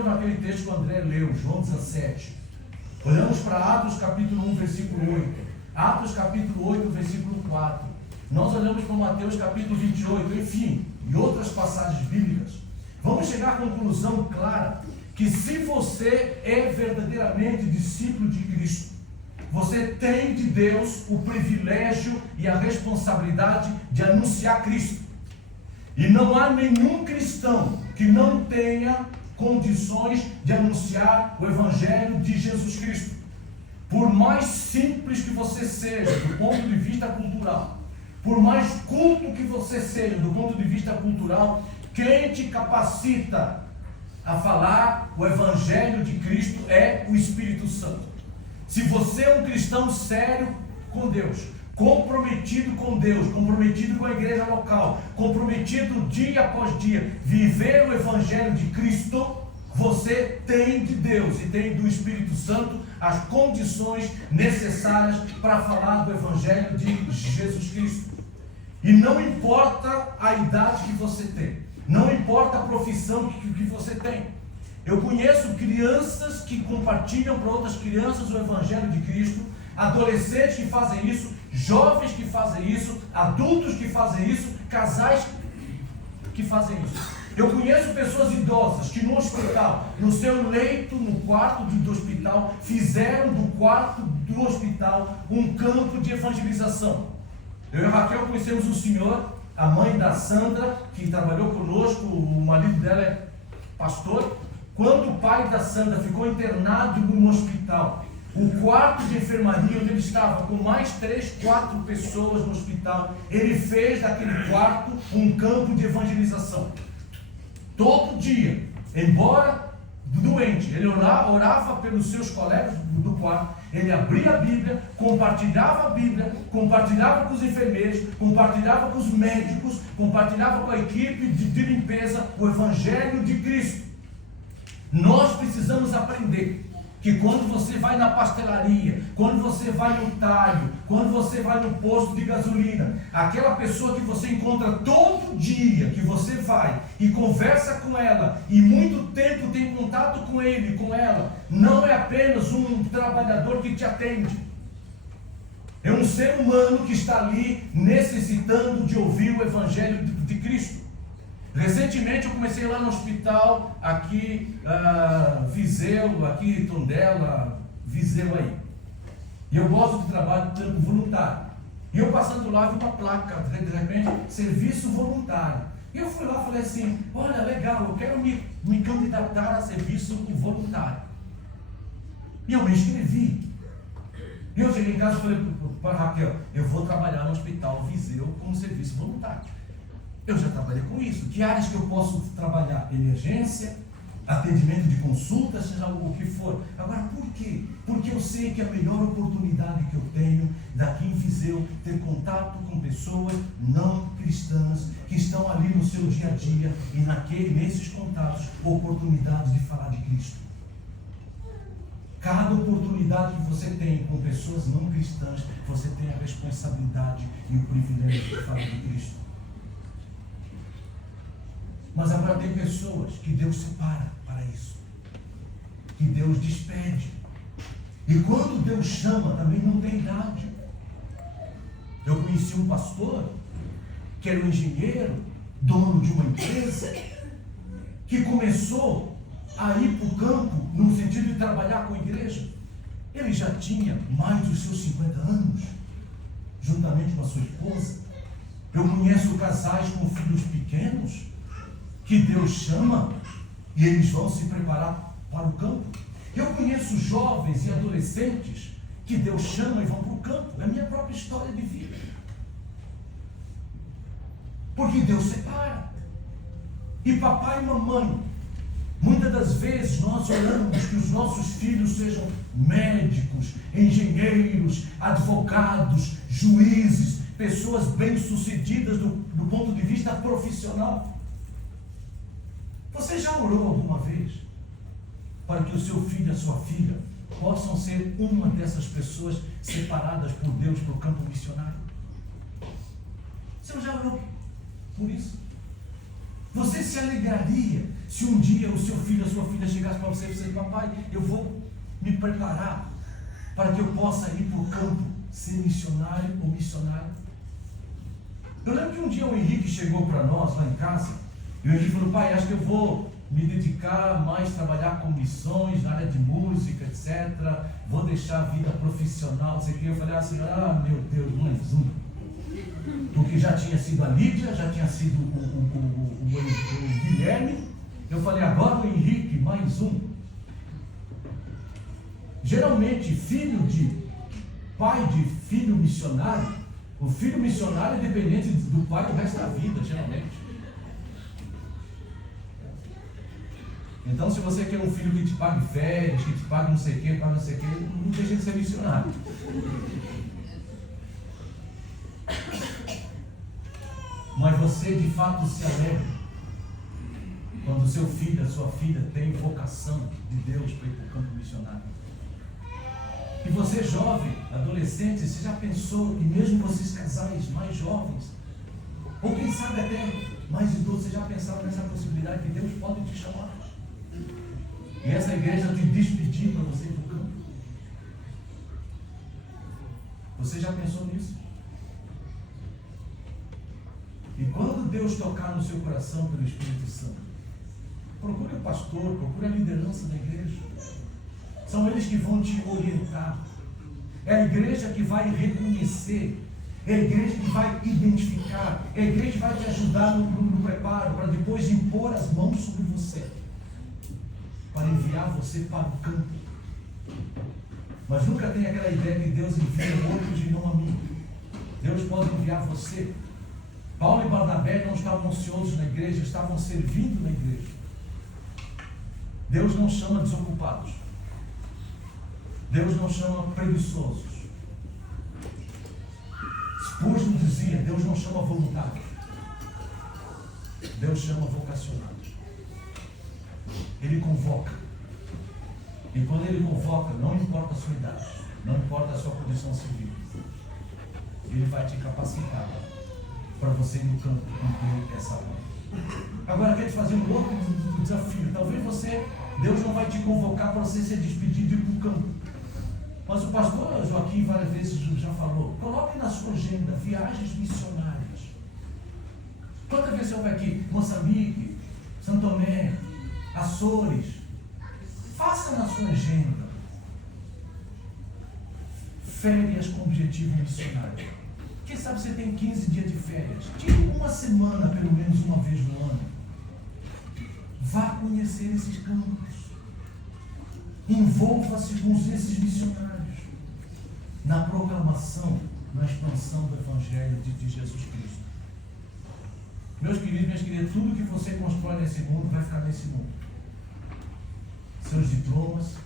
olhamos naquele texto que o André leu, João 17. Olhamos para Atos capítulo 1, versículo 8. Atos capítulo 8, versículo 4. Nós olhamos para Mateus capítulo 28, enfim, e outras passagens bíblicas. Vamos chegar à conclusão clara que se você é verdadeiramente discípulo de Cristo, você tem de Deus o privilégio e a responsabilidade de anunciar Cristo. E não há nenhum cristão que não tenha condições de anunciar o Evangelho de Jesus Cristo. Por mais simples que você seja do ponto de vista cultural, por mais culto que você seja do ponto de vista cultural, quem te capacita a falar o Evangelho de Cristo é o Espírito Santo. Se você é um cristão sério com Deus, comprometido com Deus, comprometido com a igreja local, comprometido dia após dia, viver o Evangelho de Cristo, você tem de Deus e tem do Espírito Santo as condições necessárias para falar do Evangelho de Jesus Cristo. E não importa a idade que você tem, não importa a profissão que você tem. Eu conheço crianças que compartilham para outras crianças o Evangelho de Cristo, adolescentes que fazem isso, jovens que fazem isso, adultos que fazem isso, casais que fazem isso. Eu conheço pessoas idosas que no hospital, no seu leito, no quarto do hospital, fizeram do quarto do hospital um campo de evangelização. Eu e a Raquel conhecemos um senhor, a mãe da Sandra, que trabalhou conosco, o marido dela é pastor. Quando o pai da Sandra ficou internado no hospital, o quarto de enfermaria onde ele estava, com mais 3, 4 pessoas no hospital, ele fez daquele quarto um campo de evangelização. Todo dia, embora doente, ele orava pelos seus colegas do quarto, ele abria a Bíblia, compartilhava a Bíblia, compartilhava com os enfermeiros, compartilhava com os médicos, compartilhava com a equipe de limpeza o Evangelho de Cristo. Nós precisamos aprender que quando você vai na pastelaria, quando você vai no talho, quando você vai no posto de gasolina, aquela pessoa que você encontra todo dia, que você vai e conversa com ela, e muito tempo tem contato com ele, com ela, não é apenas um trabalhador que te atende. É um ser humano que está ali necessitando de ouvir o Evangelho de Cristo. Recentemente eu comecei lá no hospital, aqui Viseu, aqui Tondela, Viseu aí. E eu gosto de trabalho de campo voluntário. E eu passando lá vi uma placa, de repente, serviço voluntário. E eu fui lá e falei assim, olha, legal, eu quero me candidatar a serviço voluntário. E eu me inscrevi. E eu cheguei em casa e falei para a Raquel, eu vou trabalhar no hospital Viseu como serviço voluntário. Eu já trabalhei com isso. Que áreas que eu posso trabalhar? Emergência, atendimento de consulta, seja o que for. Agora, por quê? Porque eu sei que a melhor oportunidade que eu tenho daqui em Viseu, ter contato com pessoas não cristãs que estão ali no seu dia a dia e nesses contatos, oportunidades de falar de Cristo. Cada oportunidade que você tem com pessoas não cristãs, você tem a responsabilidade e o privilégio de falar de Cristo. Mas agora tem pessoas que Deus separa para isso, que Deus despede. E quando Deus chama, também não tem idade. Eu conheci um pastor, que era um engenheiro, dono de uma empresa, que começou a ir para o campo, no sentido de trabalhar com a igreja. Ele já tinha mais dos seus 50 anos, juntamente com a sua esposa. Eu conheço casais com filhos pequenos, que Deus chama e eles vão se preparar para o campo. Eu conheço jovens e adolescentes que Deus chama e vão para o campo. É a minha própria história de vida. Porque Deus separa. E papai e mamãe, muitas das vezes nós oramos que os nossos filhos sejam médicos, engenheiros, advogados, juízes, pessoas bem-sucedidas do ponto de vista profissional. Você já orou alguma vez para que o seu filho e a sua filha possam ser uma dessas pessoas separadas por Deus para o campo missionário? Você já orou por isso? Você se alegraria Se um dia o seu filho, a sua filha chegasse para você e dissesse: papai, eu vou me preparar para que eu possa ir para o campo, ser missionário ou missionária. Eu lembro que um dia o Henrique chegou para nós lá em casa, e o Henrique falou: pai, acho que eu vou me dedicar mais, trabalhar com missões, na área de música, etc. Vou deixar a vida profissional, não sei o que. Eu falei assim: ah, meu Deus, mais um. Porque já tinha sido a Lídia, já tinha sido o Guilherme. Eu falei: agora o Henrique, mais um. Geralmente, pai de filho missionário, o filho missionário é dependente do pai o resto da vida, geralmente. Então, se você quer um filho que te pague férias, que te pague não sei o que, não deixa de ser missionário. Mas você de fato se alegra quando seu filho, a sua filha tem vocação de Deus para ir para o campo missionário. E você jovem, adolescente, você já pensou, e mesmo vocês casais mais jovens, ou quem sabe até mais idosos, você já pensaram nessa possibilidade que Deus pode te chamar? E essa igreja te despedir para você ir para o campo? Você já pensou nisso? E quando Deus tocar no seu coração pelo Espírito Santo, procure o pastor, procure a liderança da igreja. São eles que vão te orientar. É a igreja que vai reconhecer, é a igreja que vai identificar, é a igreja que vai te ajudar no preparo, para depois impor as mãos sobre você, para enviar você para o campo. Mas nunca tenha aquela ideia que Deus envia outros e não a mim. Deus pode enviar você. Paulo e Barnabé não estavam ociosos na igreja, estavam servindo na igreja. Deus não chama desocupados. Deus não chama preguiçosos. Spurgeon dizia: Deus não chama voluntários. Deus chama vocacionados. Ele convoca. E quando Ele convoca, não importa a sua idade, não importa a sua condição civil, Ele vai te capacitar para você ir no campo cumprir essa obra. Agora, quero te fazer um outro desafio. Talvez Deus não vai te convocar para você ser despedido e ir para o campo. Mas o pastor Joaquim várias vezes já falou: coloque na sua agenda viagens missionárias. Quantas vezes você vai aqui? Moçambique, São Tomé, Açores. Faça na sua agenda férias com objetivo missionário. Quem sabe você tem 15 dias de férias? Tire uma semana, pelo menos uma vez no ano. Vá conhecer esses campos. Envolva-se com esses missionários na proclamação, na expansão do Evangelho de Jesus Cristo. Meus queridos, minhas queridas, tudo que você constrói nesse mundo vai ficar nesse mundo. Seus diplomas,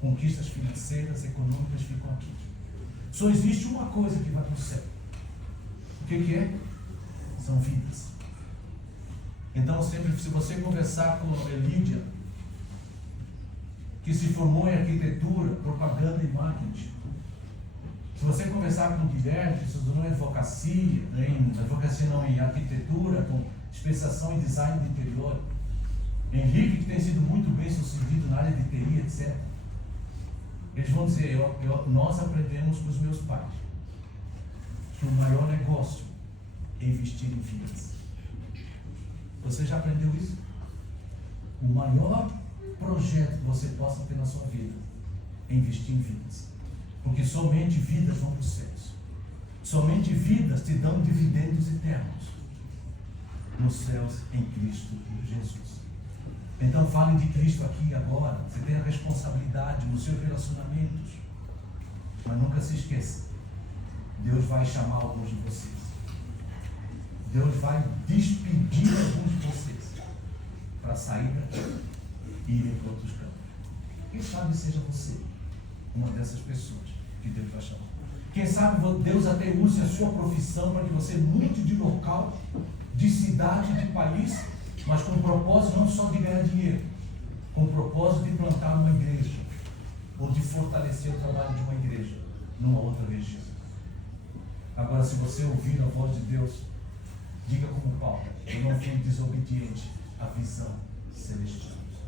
conquistas financeiras, econômicas ficam aqui. Só existe uma coisa que vai para o céu. O que é? São vidas. Então, sempre, se você conversar com a Lídia, que se formou em arquitetura, propaganda e marketing, se você conversar com o Guilherme, que se formou em advocacia, em arquitetura, com especialização em design de interior, Henrique, que tem sido muito bem sucedido na área de TI, etc. Eles vão dizer: nós aprendemos com os meus pais que o maior negócio é investir em vidas. Você já aprendeu isso? O maior projeto que você possa ter na sua vida é investir em vidas. Porque somente vidas vão para os céus. Somente vidas te dão dividendos eternos nos céus em Cristo Jesus. Então fale de Cristo aqui e agora. Você tem a responsabilidade nos seus relacionamentos. Mas nunca se esqueça: Deus vai chamar alguns de vocês. Deus vai despedir alguns de vocês para sair daqui e irem para outros campos. Quem sabe seja você uma dessas pessoas que Deus vai chamar. Quem sabe Deus até use a sua profissão para que você mude de local, de cidade, de país, mas com o propósito não só de ganhar dinheiro, com o propósito de plantar uma igreja, ou de fortalecer o trabalho de uma igreja numa outra região. Agora, se você ouvir a voz de Deus, diga como Paulo: eu não fui desobediente à visão